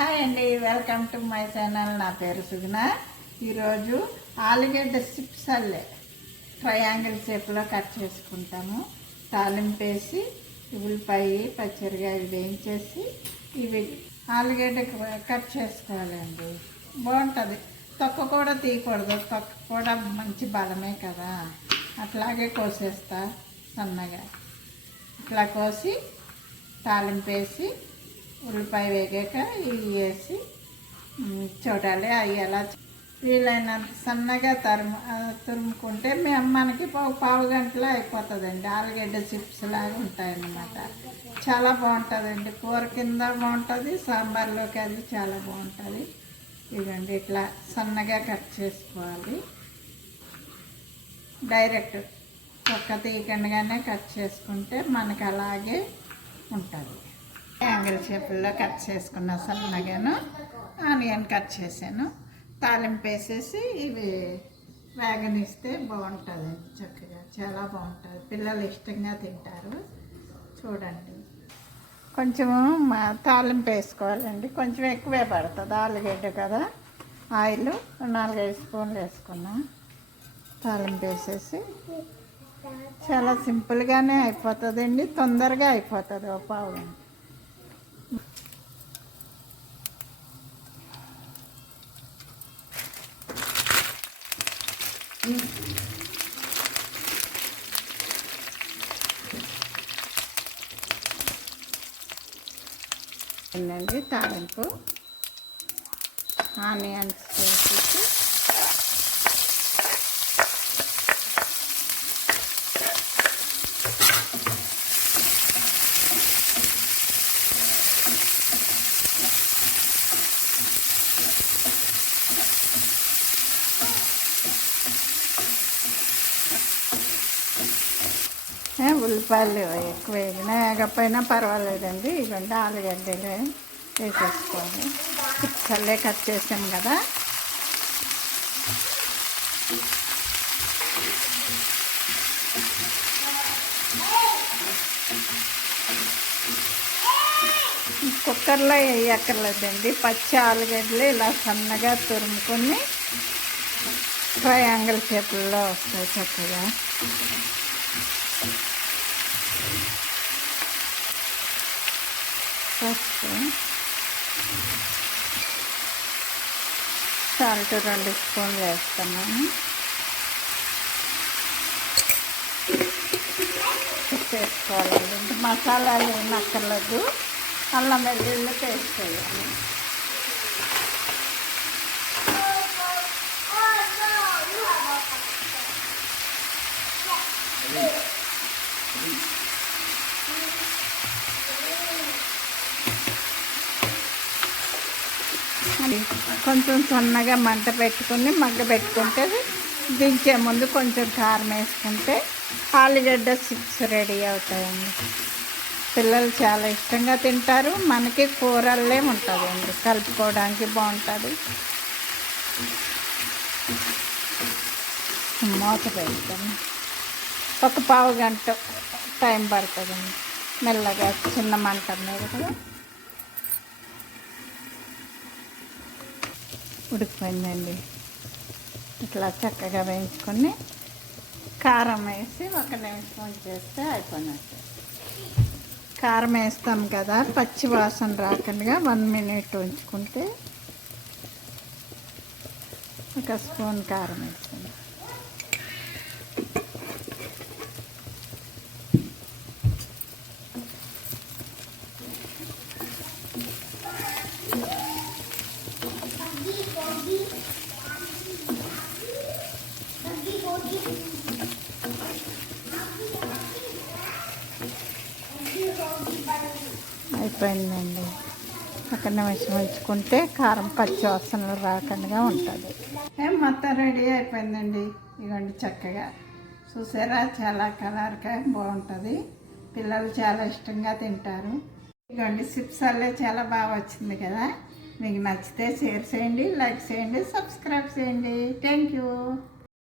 Hi అండి, welcome to my channel. నా పేరు సుగుణ. ఈరోజు ఆలుగడ్డ చిప్స్ అల్లే ట్రయాంగిల్ షేప్లో కట్ చేసుకుంటాము. తాలింపు వేసి ఉల్లిపాయ పచ్చిమిరకాయ వేయించేసి ఇవి ఆలుగడ్డ కట్ చేసుకోవాలండి. బాగుంటుంది. తొక్క కూడా తీయకూడదు, తొక్క కూడా మంచి బలమే కదా. అట్లాగే కోసేస్తా సన్నగా. ఇట్లా కోసి తాలింపు వేసి ఉల్లిపాయ వేగాక ఇవి వేసి చూడాలి. అవి ఎలా వీలైనంత సన్నగా తురుముకుంటే మనకి పావు గంటలో అయిపోతుందండి. ఆలుగడ్డ చిప్స్ లాగా ఉంటాయన్నమాట. చాలా బాగుంటుందండి. కూర కింద బాగుంటుంది, సాంబార్లోకి అది చాలా బాగుంటుంది. ఇదండి ఇట్లా సన్నగా కట్ చేసుకోవాలి. డైరెక్ట్ ఒక్క తీయకుండానే కట్ చేసుకుంటే మనకి అలాగే ఉంటుంది. యాంగిల్ షేపుల్లో కట్ చేసుకున్న సన్నగాను ఆనియన్ కట్ చేశాను. తాలింపు వేసేసి ఇవి వేగనిస్తే బాగుంటుంది. చక్కగా చాలా బాగుంటుంది. పిల్లలు ఇష్టంగా తింటారు. చూడండి, కొంచెము తాలింపు వేసుకోవాలండి. కొంచెం ఎక్కువే పడుతుంది, ఆలుగడ్డ కదా. ఆయిల్ 4-5 స్పూన్లు వేసుకున్నా. తాలింపు వేసేసి చాలా సింపుల్గానే అయిపోతుందండి. తొందరగా అయిపోతుంది. ఓ పావు గంట. ఏంటండి తాలింపు ఆనియన్స్ వేసేసి ఉల్లిపాయలు ఎక్కువ వేగినా వేగకపోయినా పర్వాలేదండి. ఇవన్నీ ఆలుగడ్డలు వేసేసుకోవాలి. చిప్సల్లే కట్ చేసాం కదా. కుక్కర్లో వేయక్కర్లేదండి. పచ్చి ఆలుగడ్డలు ఇలా సన్నగా తురుముకొని ట్రయాంగిల్ షేపుల్లో వస్తాయి చక్కగా. ఫస్ట్ సాల్ట్ 2 స్పూన్లు వేస్తున్నాను. వేసుకోవాలండి. మసాలాలు ఏమి అక్కర్లేదు. అల్లం వెల్లుల్లి పేస్ట్ వేయాలి. కొంచెం సన్నగా మంట పెట్టుకుని మగ్గ పెట్టుకుంటే దించే ముందు కొంచెం కారం వేసుకుంటే ఆలుగడ్డ చిప్స్ రెడీ అవుతాయండి. పిల్లలు చాలా ఇష్టంగా తింటారు. మనకి కూరల్లే ఉంటుందండి, కలుపుకోవడానికి బాగుంటుంది. మూత పెడతాను. ఒక పావు గంట టైం పడుతుందండి. మెల్లగా చిన్న మంట మీద కదా. ఉడికిపోయిందండి. ఇట్లా చక్కగా వేయించుకొని కారం వేసి 1 నిమిషం చేస్తే అయిపోయినట్టు. కారం వేస్తాం కదా, పచ్చి వాసన రాకుండా 1 మినిట్ ఉంచుకుంటే 1 స్పూన్ కారం వేస్తాం. అయిపోయిందండి. 1 నిమిషం ఉంచుకుంటే కారం పచ్చి వాసనలు రాకుండా ఉంటుంది. మొత్తం రెడీ అయిపోయిందండి. ఇవ్వండి చక్కగా చూసారా, చాలా కలర్గా బాగుంటుంది. పిల్లలు చాలా ఇష్టంగా తింటారు. ఇవ్వండి చిప్స్ అల్లే చాలా బాగా వచ్చింది కదా. మీకు నచ్చితే షేర్ చేయండి, లైక్ చేయండి, సబ్స్క్రైబ్ చేయండి. Thank you.